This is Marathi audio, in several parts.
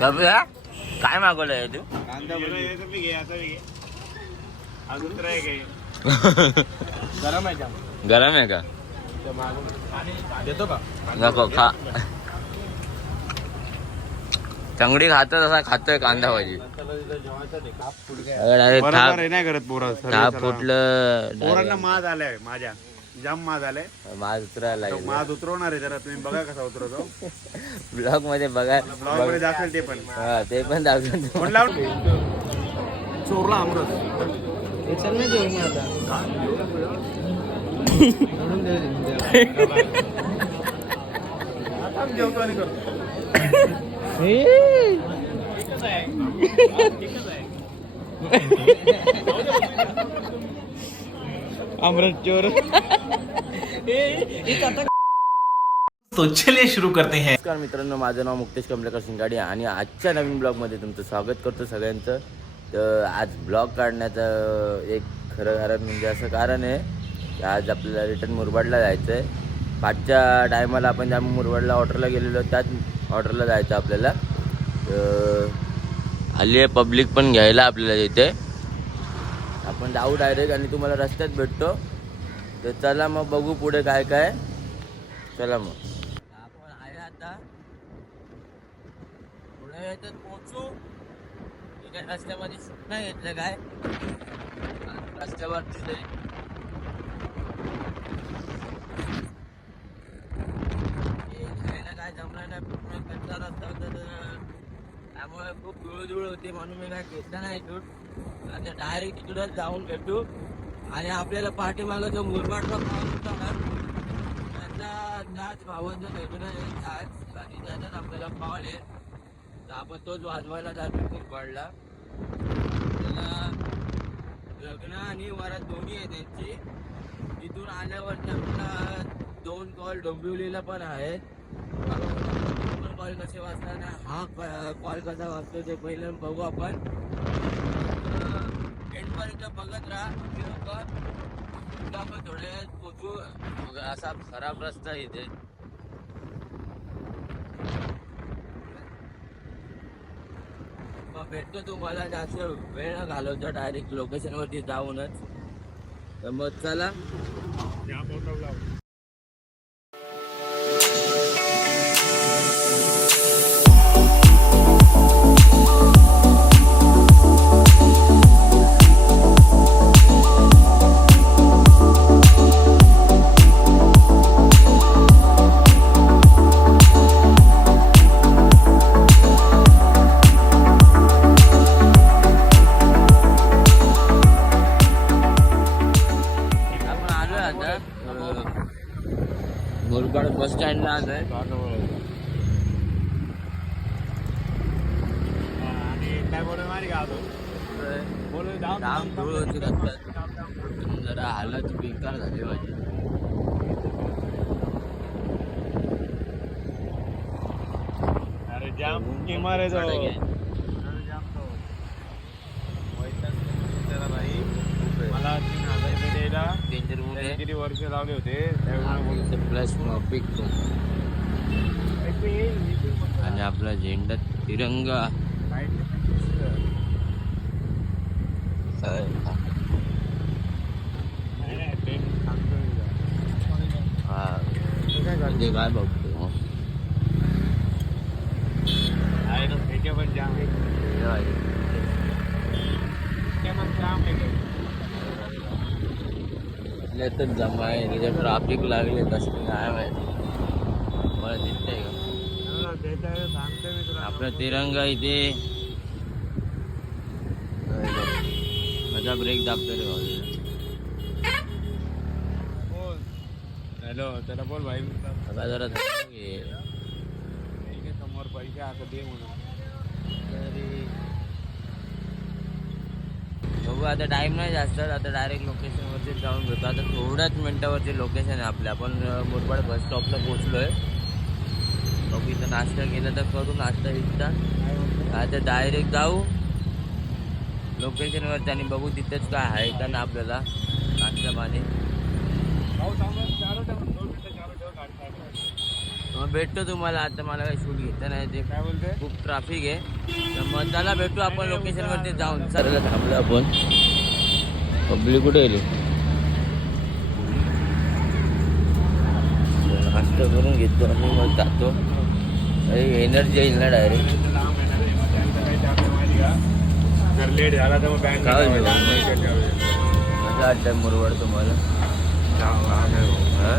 बाबा काय मागवलंय तू? गरम आहे गरम आहे का? देतो का? नको खा. चंगडी खातो तसा खातोय कांदा भाजी. नाही करत पोरं. फुटलं. पोरांना माज आलाय माझ्या. जाम माज आलाय. माज उतरायला तो लागेल. माज उतरवणार आहे जरा तुम्ही बघा कसा उतरवतो. ब्लॉगमध्ये बघा. ब्लॉगमध्ये दाखवेल ते पण. हा, ते पण दाखवून फोन लावून? चोरला आता. जेवतो आणि करतो. अमृत चोर तो चलिए शुरू करते हैं. नमस्कार मित्रांनो माझं नाव मुक्तेश कमलेकर सिंगाडी आणि आजच्या नवीन ब्लॉगमध्ये तुमचं स्वागत करतो सगळ्यांचं. तर आज ब्लॉग काढण्याचं एक खरं कारण म्हणजे असं कारण आहे की आज आपल्याला रिटर्न मुरबाडला जायचं आहे. पाचच्या टायमाला आपण ज्या मुरबाडला ऑर्डरला गेलेलो त्याच ऑर्डरला जायचं आपल्याला. तर हल्ली आहे पब्लिक पण घ्यायला आपल्याला इथे. आपण जाऊ डायरेक्ट आणि तुम्हाला रस्त्यात भेटतो. तर चला मग बघू पुढे काय काय. चला मग. आपण आहे आता. पुढे येतात पोचू इकडे रस्त्यामध्ये नाही घेतलं काय? रस्त्यावर तिथे काय जमलं नाही पूर्ण कच्चा रस्ता होता तर त्यामुळे खूप धूळ होती म्हणून मी काय घेतलं नाही शूट आता डायरेक्ट तिकडं जाऊन भेटू. आणि आपल्याला पाठीमागं जो मुरबाडचा पाऊस होता ना त्याचा त्याच भावांचं भेटून आज आणि त्याच्यात आपल्याला पावल आहे तर आपण तोच वाजवायला जातो खूप पडला लग्न आणि वरात दोन्ही आहे त्यांची. तिथून आल्यावरती आपल्याला दोन कॉल डोंबिवलीला पण आहेत. कॉल कसे वाजतात हा कॉल कसा वाचतो ते पहिलं बघू आपण. एंडपर्यंत बघत राहा आपण थोडे पोचू असा खराब रस्ता आहे इथे. मग भेटतो तुम्हाला जास्त वेळ न घालवतो डायरेक्ट लोकेशनवरती जाऊनच. तर मग चला. जरा हालत बेकार झाली माझी. अरे जाम आहे वैताग त्याला नाही मला तीन हजार रुपये द्यायला. आहे. किती वर्ष लावले होते? त्यावेळी प्लस पिक आणि आपला झेंडा तिरंगा. हा म्हणजे काय बघतो. पण जाम आहे. तर जमा आहे. तिथे ट्राफिक लागले कसं काय माहिती. मला दिसतंय का? त्याच्यावर आपला तिरंगा इथे. माझा ब्रेक दाबतो रे बाजूला. बोल हॅलो त्याला बोल भाई. आता जरा घे. ठीक आहे समोर पैसे आता दे म्हणून. तरी. बघू आता टाइम नाही जास्त आता डायरेक्ट लोकेशनवरती जाऊन भेटू. आता थोड्याच मिनिटावरती लोकेशन आहे आपल्या. आपण मुरबाड बस स्टॉपला पोचलोय बघू इथं नाश्ता केला तर करू नाश्ता बिस्ता आता डायरेक्ट जाऊ. लोकेशनवरती आणि बघू तिथेच काय आहे का ना आपल्याला. नाश्ता पाणी भाऊ थांबा चालू ठेव दोन मिनिटं चालू ठेव गाडी चालू मग भेटतो तुम्हाला आता मला काही शूट घेता नाही ते काय बोलते खूप ट्रॅफिक आहे. तर मग त्याला भेटू आपण लोकेशन वरती जाऊन. सरला थांबलो आपण. पब्लिक कुठे गेली? नाश्ता करून घेतो आणि मग जातो. एनर्जी येईल ना डायरेक्ट जर लेट झाला तर मग बँक काय होईल? कसं वाटतं मुरवड तुम्हाला? हा?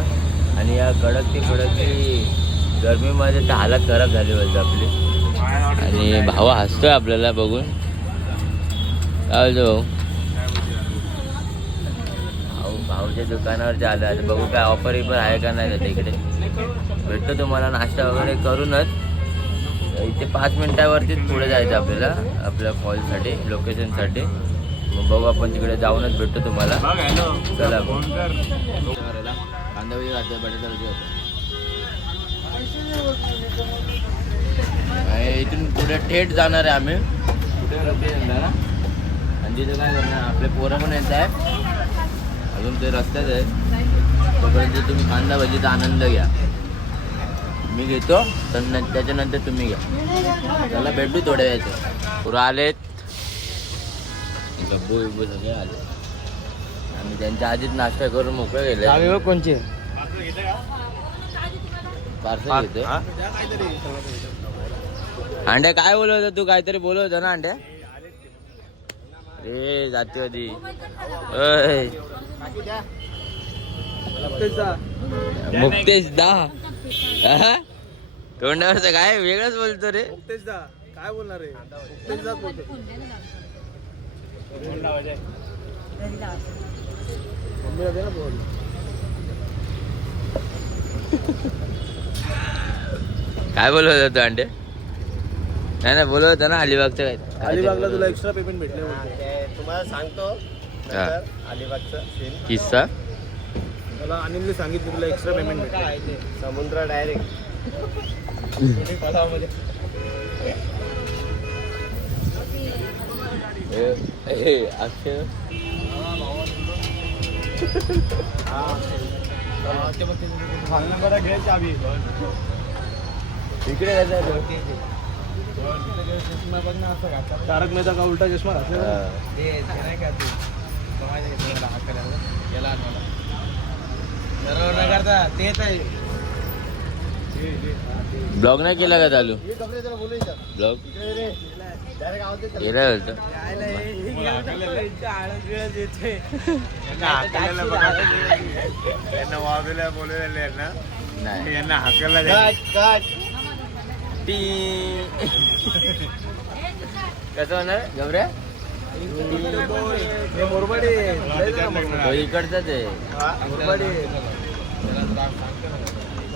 आणि या कडक ती कडक ती गरमीमध्ये तर हालत खराब झाली पाहिजे आपली. आणि भाव हसतोय आपल्याला बघून. काय भाऊ? भाऊ भाऊच्या दुकानावरती आलं. आता बघू काय ऑफर इफर आहे का नाही त्याच्या इकडे. भेटतो तुम्हाला नाश्ता वगैरे करूनच. इथे पाच मिनिटावरतीच पुढे जायचं आपल्याला आपल्या कॉलसाठी लोकेशनसाठी मग बघू आपण तिकडे जाऊनच भेटतो तुम्हाला. चला. कांदा बटाटा इथून पुढे थेट जाणार आहे आम्ही. कुठे ना? आणि तिथे काय करणार आपले पोरं पण येत आहे अजून ते रस्त्यात आहे तोपर्यंत तुम्ही कांदा भजीचा आनंद घ्या. मी घेतो तर त्याच्यानंतर तुम्ही घ्या. त्याला भेटू थोड्या वेळाचे पुरं आलेत. डब्बू बिब्बू सगळे आले आम्ही त्यांच्या आधीच नाश्ता करून मोकळे गेले. कोणची. पार्सल अंड्या काय बोलत होता तू? काहीतरी बोलत होता ना अंड्या रे जाते होती. ओय. मुक्तेश दा. हा? तोंडावरचं काय? वेगळंच बोलतो रे. काय बोलणार रे काय बोलत होता तू अंडे? नाही नाही बोलत होता ना अलिबागचं काय? अलिबागला तुला एक्स्ट्रा पेमेंट भेटले तुम्हाला सांगतो. हा. अलिबागचं सीन किस्सा? मला अनिलने सांगितलं तुला एक्स्ट्रा पेमेंट भेटले समुद्र डायरेक्ट ए, अक्षय? तो? तारक मेहता का उलटा चष्मा हा. ब्लॉग नाही केला का चालू? ब्लॉग केला होतं यांना बोलवलेले यांना नाही. यांना हाकलला कसं होणार गबऱ्या तो इकडचाच आहे.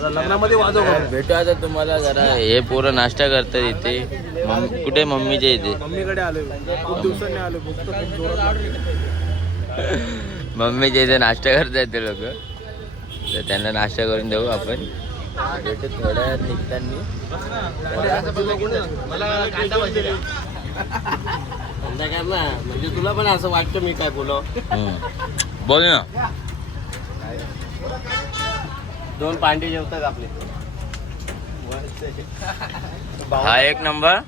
लग्नामध्ये वाजव का? भेटू आता तुम्हाला जरा. हे पोरं नाश्ता करतात इथे. कुठे मम्मीच्या इथे? मम्मीकडे आलोय. खूप दिवसांनी लागली. मम्मीच्या इथे नाश्ता करतात ते लोक. तर त्यांना नाश्ता करून देऊ आपण. भेटू थोड्या वेळात निघताना म्हणजे तुला पण असं वाटतं मी काय बोलो. बोल ना. दोन पांडे जेवतात आपले. हा एक नंबर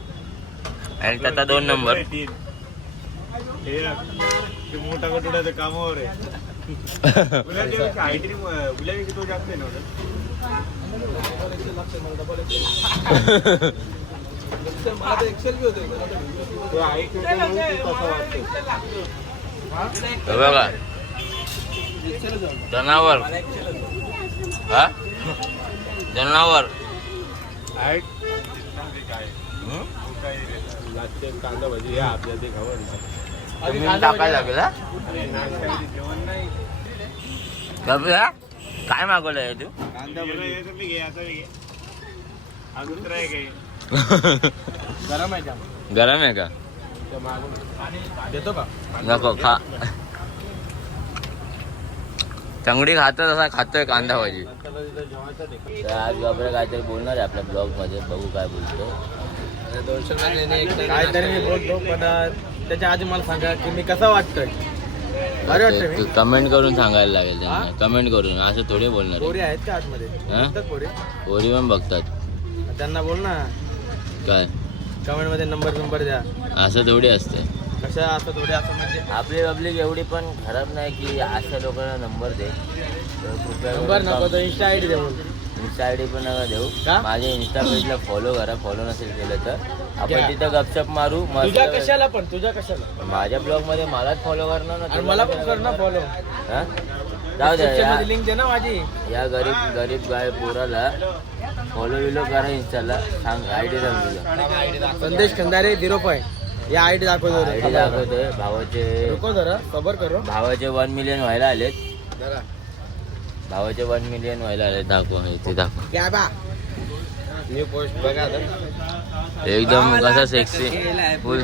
आणि त्याचा दोन नंबर. तीन. ते मोठा कटोड्याचं कामावर आहे. बघा. जनावर. हा? जनावर. कांदा भाजी हे ते खावं टाकायला लागेल काय मागवलंय तू? कांदा गरम आहे जाम गरम आहे का? देतो का? नको खा. चंगडी खातो तसा खातोय कांदा भाजी. तर आज गबऱ्या काहीतरी बोलणार आहे आपल्या ब्लॉगमध्ये बघू काय बोलतो. काहीतरी मी बोलतो पण त्याच्या आधी मला सांगा की मी कसा वाटतोय. कमेंट करून सांगायला लागेल त्यांना. कमेंट करून. असं थोडे बोलणार पोरी आहेत का आतमध्ये? हा? बघतात पोरी? पोरी पण बघतात. त्यांना बोल ना. काय? कमेंटमध्ये नंबर नंबर द्या. असं थोडी असते कशा असं थोडे असं म्हणजे आपली पब्लिक एवढी पण खराब नाही की अशा लोकांना नंबर दे. तर कृपया नंबर नको तर इंस्टा आय डी देऊन इंस्टा आय डी पण नका देऊ. का? माझ्या इंस्टा पेजला फॉलो करा. फॉलो नसेल केलं तर. आपण घ्या. तिथं गपचप मारू. तुझ्या कशाला पण तुझ्या कशाला? माझ्या ब्लॉगमध्ये मलाच फॉलो करणार ना आणि मला पण कर ना फॉलो हा? जाऊ द्या या- लिंक दे ना माझी. या गरीब गरीब गाय पोराला फॉलो विलो करा इंस्टाला सांग आय डी सांग तुझा संदेश खंदारे झिरो फाय या आय डी दाखवतो आय डी दाखवतोय भावाचे रुको जरा सबर करो. भावाचे वन मिलियन व्हायला आलेत. भावाचे वन मिलियन व्हायला आलेत दाखव इथे दाखव. क्या बा न्यू पोस्ट बघा आता. एकदम कसा सेक्सी फुल.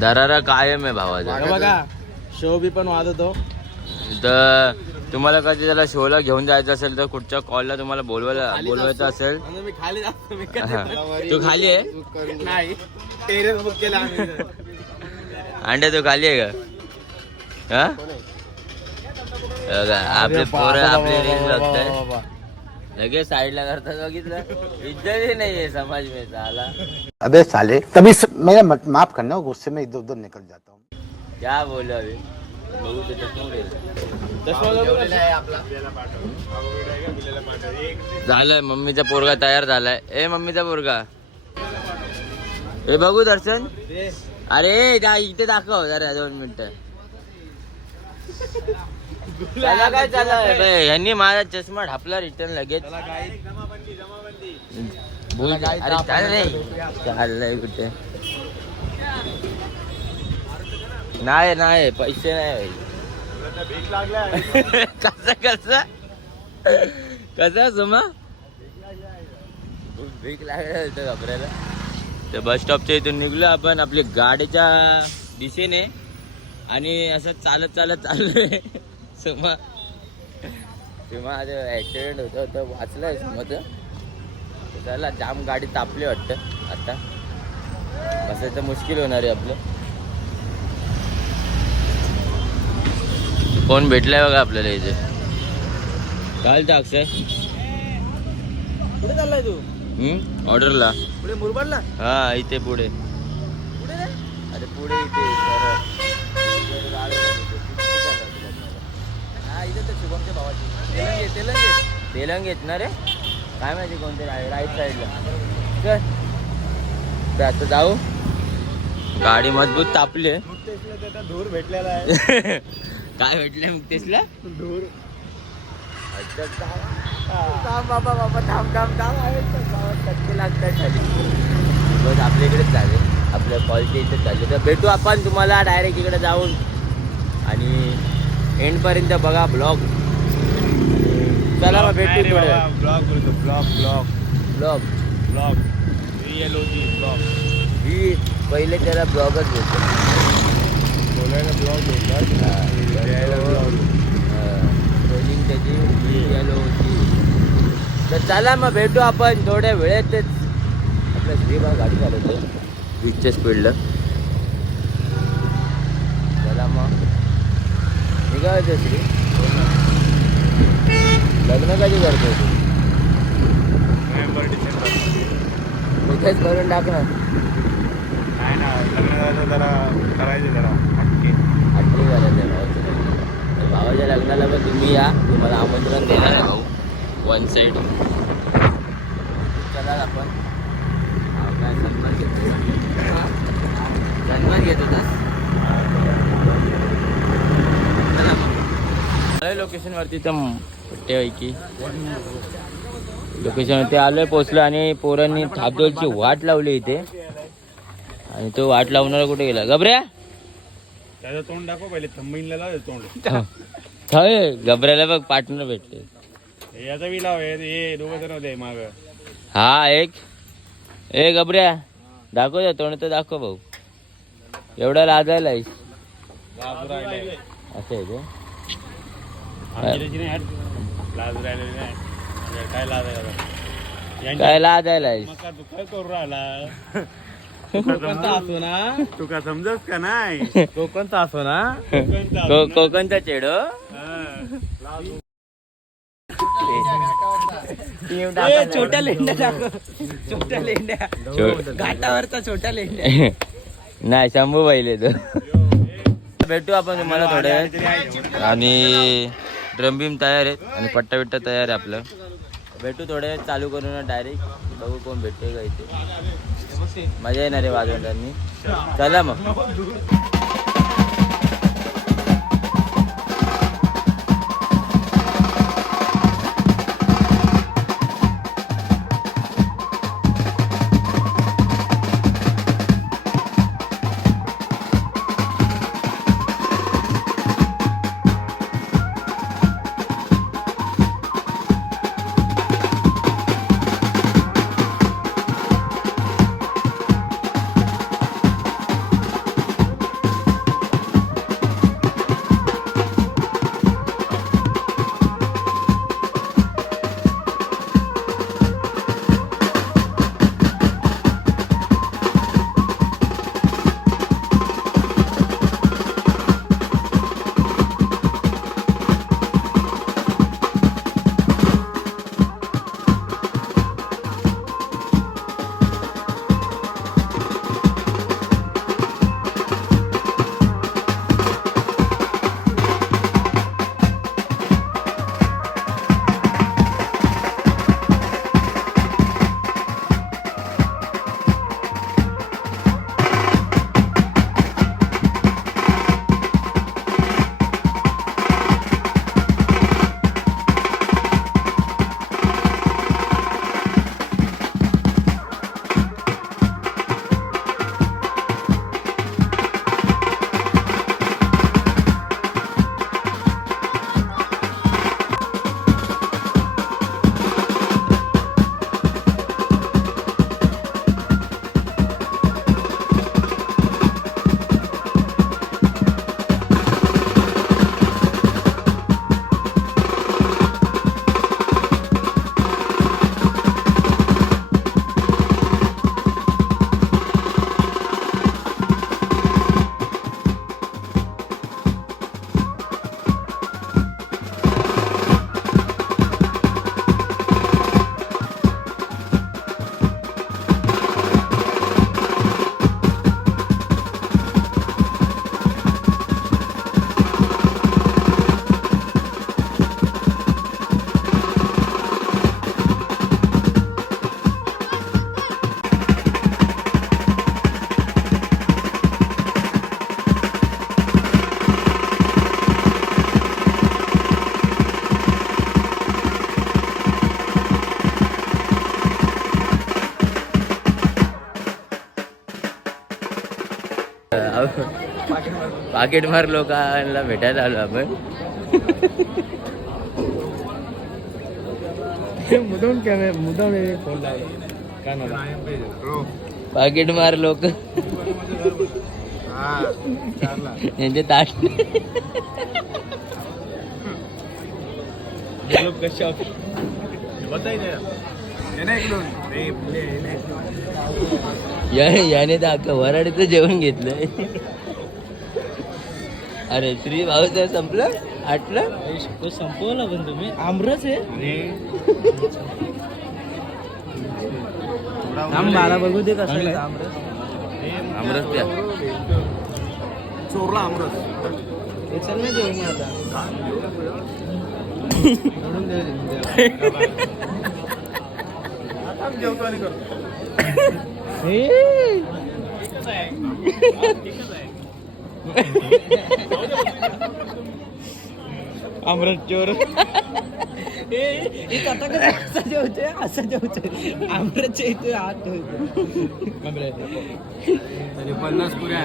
दरारा कायम आहे भावाचा. बघा शो बी पण वाजवतो. तर तुम्हाला कधी त्याला शोला घेऊन जायचं असेल तर कुठच्या कॉलला तुम्हाला बोलवायला बोलवायचं असेल म्हणजे तू खाली आहे? अंडे तू खाली आहे का? हा? आपले पोरं आपले रील बघताय लगेच साईडला करतात बघितलं. इज्जतही नाहीये समाज में साला. अबे साले तभी स... मेरा मत, माफ़ करना गुस्से में इधर उधर निकल जाता हूँ। क्या बोलू अभी? बघू ते चष्मा झालंय मम्मीचा पोरगा तयार झालाय. ए मम्मीचा पोरगा. हे बघू दर्शन. अरे इथे दाखव जरा दोन मिनिट. त्याला काय चाललंय? बे, यांनी माझा चष्मा ढापला रिटर्न लगेच. अरे चाल रे. चाललंय कुठे? नाही नाही पैसे नाही. कस कस? कस सुमा? भीक लागलं होतं घाबरायला ते बस स्टॉपच्या इथून निघलो आपण आपली गाडीच्या दिशेने. आणि असं चालत चालत चाललोय सुमा सुमा ऍक्सिडेंट होतं होतं वाचलंय सुमाचं त्याला जाम गाडी तापली वाटतं आता. बसायचं मुश्किल होणार आहे आपलं. कोण भेटलाय बघा आपल्याला इथे. चालतं अक्षय? कुठे चाललाय तू? हम्म? ऑर्डरला. पुढे मुरबाडला? हा इथे पुढे. अरे पुढे इथे सरळ. हा इथे तर शुभमच्या भावाची? तेलंगे तेलंगे. तेलंग येत ना रे? काय माहिती कोणते राईट साईडला चल. तर आता जाऊ. गाडी मजबूत तापली. धूर भेटलेला आहे. काय भेटलंय मुक्तेशला? धूर? थांब. बाबा बाबा थांब थांब थांब. आहे गावात टक्के लागतात खाली. बस आपल्या इकडेच चालले आपल्या कॉलच्या इथे चालले तर भेटू आपण तुम्हाला डायरेक्ट इकडे जाऊन. आणि एंडपर्यंत बघा ब्लॉग चला मग भेटू थोड्या ब्लॉग बोलतो blog blog blog blog real OG blog ही पहिले त्याला ब्लॉगच बोलतो. बोलायला ब्लॉग बोलतात. ब्लॉग ट्रोलिंग त्याची VL होती तर चला मग भेटू आपण थोड्या वेळेतच. आपल्या श्रीबा गाडी चालवते. वीसच्या स्पीडला चला मग. निघायचं श्री. लग्न कधी करतो तू? नोव्हेंबर डिसेंबर इथेच करून टाक ना नाही ना लग्न झालं जरा करायचं जरा हटके आठवी करायचं भावाच्या लग्नाला पण तुम्ही या तुम्हाला आमंत्रण देणार आहे. भाऊ वन साईड चला आपण. हा, काय सन्मान घेतो सन्मान घेत होता लोकेशन वरती तर पट्ट्यापैकी लोकेशन वरती आलोय पोचलो आणि पोरांनी थापदोलची वाट लावली इथे. आणि तो वाट लावणारा कुठे गेला? गबऱ्या त्याचं तोंड दाखव पहिले थंबईनला लाव तोंड. काय घबरायला बघ पार्टनर भेटले. याचा बी लाव हे दोघं जण होते माग. हा एक. ए घबऱ्या. दाखव द्या तोंड तर दाखव भाऊ. एवढा लाजायला असं आहे ते लाज राहिलेली नाही. म्हणजे काय लाज आहे काय तू काय करू राहिला? कोकणचा असो ना? तुका समजस का नाही? कोकणचा असो ना? को- कोकणचा चेडो छोट्या लेंड्या छोट्या लेंड्या. घाटावरचा छोट्या लेंड्या. नाही शंभू पहिले तो भेटू आपण तुम्हाला थोड्या. आणि ड्रम बीम तयार आहेत आणि पट्टा बिट्टा तयार आहे आपलं. भेटू थोड्या वेळ चालू करू ना डायरेक्ट बघू कोण भेटतोय का इथे. मजा येणार आहे वाजवणाऱ्यांनी चला मग. पाकिट मार लोकांना भेटायला आलो आपण. मुदम कॅमेरा मुदम फोन लोक. यांचे ताट. याने तर अख्खं वराडीचं जेवण घेतलंय. अरे श्री भाऊचं संपलं? आटलं? संपवला पण तुम्ही. आमरस आहे. आम बारा बघू दे कसं आहे आमरस. आमरस द्या. चोरला आमरस. चल नाही आता. जेवतो आणि करतो. आमरस चोर. आता कसं असं जेवतोय असं जेवतोय आमरसच्या इथे हात ठेवतो तरी पन्नास पुऱ्या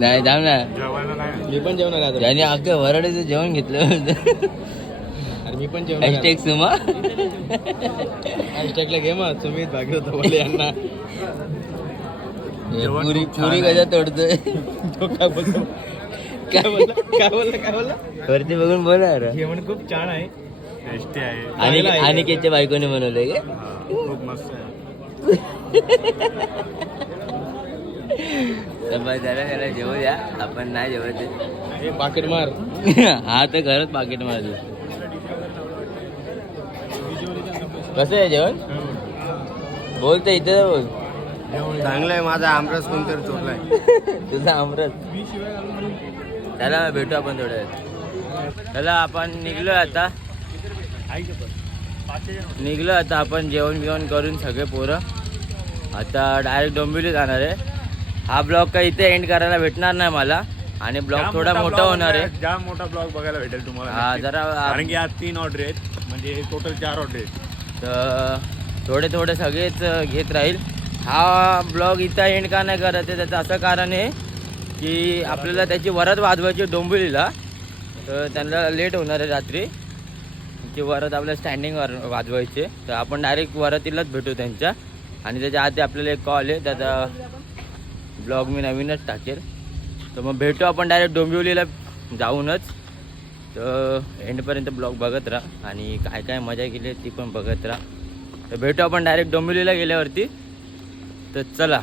नाही जाऊ ना. मी पण जेवणार आता. याने अख्खं वराडीचं जेवण घेतलं अरे मी पण जेवणार हॅशटॅग सुमा हॅशटॅगला घे मग सुमित भागीरथ बोले यांना. हे जेवण पुरी खूप छान पुरी आहे. कशा तोडतोय काय बोलतो? काय बोलला? काय बोलला? काय बोलला? वरती बघून बोला अरे जेवण खूप छान आहे. टेस्टी आहे. आणि अनिकेतच्या बायकोने बनवलंय का खूप मस्त आहे. त्याला जेवू द्या. आपण नाही जेवत आहे. पाकिट मार. हा तर खरंच पाकिट मारलं कसं आहे जेवण? बोलते इथे बोल. चांगलं आहे माझा आमरस कोणतरी चोरलाय. तुझा अमृत त्याला भेटू आपण थोड्या वेळात. त्याला आपण निघलो आता. निघलो आता आपण जेवण बिवण करून सगळे पोरं. आता डायरेक्ट डोंबिवली जाणार आहे. हा ब्लॉग काही इथे एंड करायला भेटणार नाही मला. आणि ब्लॉग थोडा मोठा होणार आहे. जाम मोठा ब्लॉग बघायला भेटेल तुम्हाला हा. जरा- कारण की आज तीन ऑर्डर आहेत. म्हणजे टोटल चार ऑर्डर आहेत. तर थोडे थोडे सगळेच घेत राहील. हा ब्लॉग इथं एंड का नाही करत आहे त्याचं असं कारण आहे की आपल्याला त्याची वरद वाजवायची डोंबिवलीला. तर त्यांना लेट होणार आहे रात्री. ती वरद आपल्याला स्टँडिंग वाजवायची तर आपण डायरेक्ट वरतीलाच भेटू त्यांच्या. आणि त्याच्या आधी आपल्याला एक कॉल आहे त्याचा ब्लॉग मी नवीनच टाकेल. तर मग भेटू आपण डायरेक्ट डोंबिवलीला जाऊनच. तर एंडपर्यंत ब्लॉग बघत राहा आणि काय काय मजा केली ती पण बघत राहा. तर भेटू आपण डायरेक्ट डोंबिवलीला गेल्यावरती. तर चला.